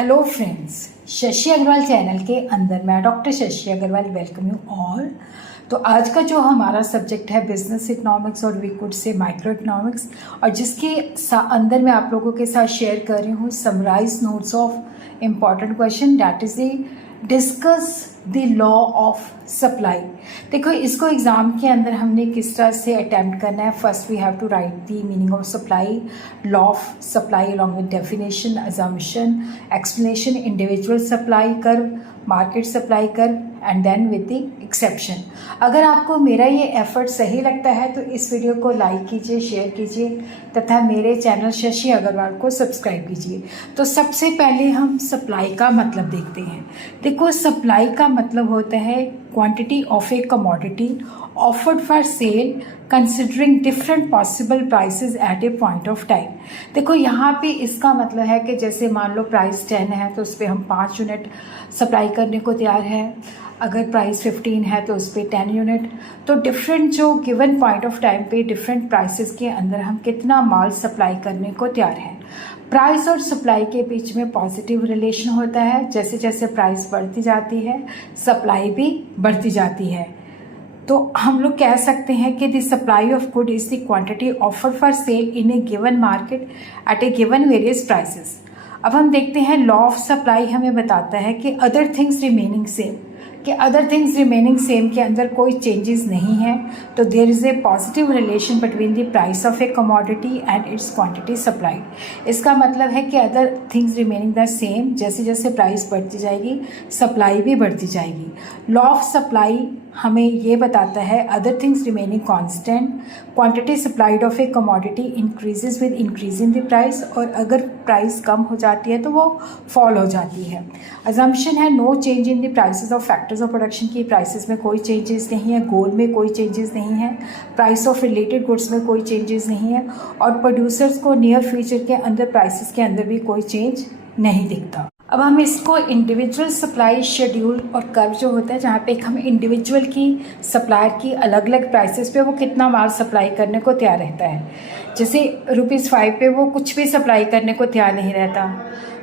Hello friends, Shashi Agrawal channel के अंदर मैं doctor Shashi Agrawal welcome you all. तो आज का जो हमारा सब्जेक्ट है बिजनेस इकोनॉमिक्स और we could say micro economics, और जिसके अंदर मैं आप लोगों के साथ शेयर कर रही हूँ summarise notes of important question that is the discuss the law of supply. देखो, इसको एग्ज़ाम के अंदर हमने किस तरह से अटैम्प्ट करना है। First we have to write the meaning of supply, law of supply along with definition, assumption, explanation, individual supply curve, market supply curve and then with the exception. अगर आपको मेरा ये एफर्ट सही लगता है तो इस वीडियो को लाइक कीजिए, शेयर कीजिए तथा मेरे चैनल शशि अग्रवाल को सब्सक्राइब कीजिए। तो सबसे पहले हम सप्लाई का मतलब देखते हैं। देखो, सप्लाई का मतलब होता है quantity of a commodity offered for sale considering different possible prices at a point of time. देखो, यहाँ पे इसका मतलब है कि जैसे मान लो प्राइस 10 है तो उस पर हम 5 यूनिट सप्लाई करने को तैयार है। अगर प्राइस 15 है तो उस पर 10 यूनिट। तो डिफरेंट जो गिवन पॉइंट ऑफ टाइम पे डिफरेंट प्राइसेस के अंदर हम कितना माल सप्लाई करने को तैयार हैं। प्राइस और सप्लाई के बीच में पॉजिटिव रिलेशन होता है। जैसे जैसे प्राइस बढ़ती जाती है सप्लाई भी बढ़ती जाती है। तो हम लोग कह सकते हैं कि the supply of good is the quantity offer for sale in A given market at A given various prices. अब हम देखते हैं लॉ ऑफ सप्लाई हमें बताता है कि अदर थिंग्स रिमेनिंग सेम, कि अदर थिंग्स रिमेनिंग सेम के अंदर कोई चेंजेस नहीं है। तो there is a positive relation between the price of a commodity and its quantity supplied. इसका मतलब है कि other things remaining the same, जैसे जैसे प्राइस बढ़ती जाएगी सप्लाई भी बढ़ती जाएगी। लॉ ऑफ सप्लाई हमें ये बताता है other things remaining constant, quantity supplied of a commodity increases with increase in the price, और अगर प्राइस कम हो जाती है तो वो फॉल हो जाती है। अजम्पशन है no change in the prices of factors of production की प्राइसेस में कोई चेंजेस नहीं है, गोल में कोई चेंजेस नहीं है, प्राइस ऑफ रिलेटेड गुड्स में कोई चेंजेस नहीं है, और प्रोड्यूसर्स को नियर फ्यूचर के अंदर प्राइसेस के अंदर भी कोई चेंज नहीं दिखता। अब हम इसको इंडिविजुअल सप्लाई शेड्यूल और कर्व जो होता है, जहाँ पे हम इंडिविजुअल की सप्लायर की अलग अलग प्राइसेस पे वो कितना माल सप्लाई करने को तैयार रहता है। जैसे ₹5 पे वो कुछ भी सप्लाई करने को तैयार नहीं रहता।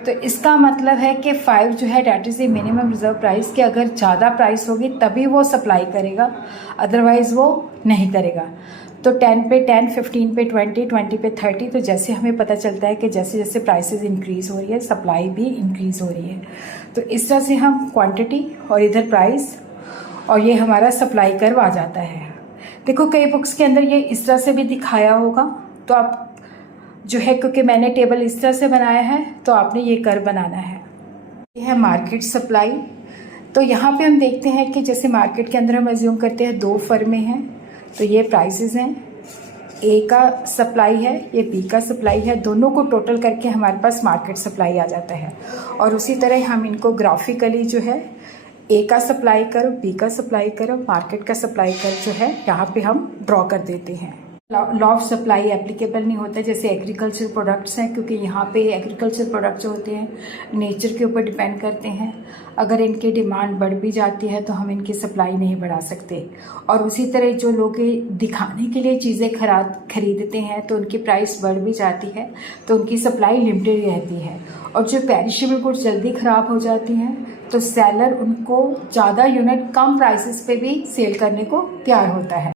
तो इसका मतलब है कि 5 जो है that is a minimum reserve price, कि अगर ज़्यादा प्राइस होगी तभी वो सप्लाई करेगा, अदरवाइज़ वो नहीं करेगा। तो 10 पे 10, 15 पे 20, 20 पे 30। तो जैसे हमें पता चलता है कि जैसे जैसे प्राइसेस इंक्रीज़ हो रही है सप्लाई भी इंक्रीज़ हो रही है। तो इस तरह से हम क्वांटिटी और इधर प्राइस और ये हमारा सप्लाई कर्व आ जाता है। देखो, कई बुक्स के अंदर ये इस तरह से भी दिखाया होगा, तो आप जो है, क्योंकि मैंने टेबल इस तरह से बनाया है तो आपने ये कर्व बनाना है। ये है मार्केट सप्लाई। तो यहाँ पे हम देखते हैं कि जैसे मार्केट के अंदर हम एज्यूम करते हैं 2 फर्में हैं, तो ये प्राइसेस हैं, ए का सप्लाई है, ये बी का सप्लाई है, दोनों को टोटल करके हमारे पास मार्केट सप्लाई आ जाता है। और उसी तरह हम इनको ग्राफिकली जो है ए का सप्लाई करो, बी का सप्लाई करो, मार्केट का सप्लाई कर जो है यहाँ पे हम ड्रॉ कर देते हैं। लॉ ऑफ सप्लाई एप्लीकेबल नहीं होता जैसे एग्रीकल्चर प्रोडक्ट्स हैं, क्योंकि यहाँ पे एग्रीकल्चर प्रोडक्ट्स जो होते हैं नेचर के ऊपर डिपेंड करते हैं। अगर इनकी डिमांड बढ़ भी जाती है तो हम इनकी सप्लाई नहीं बढ़ा सकते। और उसी तरह जो लोग दिखाने के लिए चीज़ें खरीदते हैं तो उनकी प्राइस बढ़ भी जाती है, तो उनकी सप्लाई लिमिटेड रहती है। और जो पेरिशेबल गुड्स जल्दी ख़राब हो जाती हैं तो सेलर उनको ज़्यादा यूनिट कम प्राइसेस पे भी सेल करने को तैयार होता है।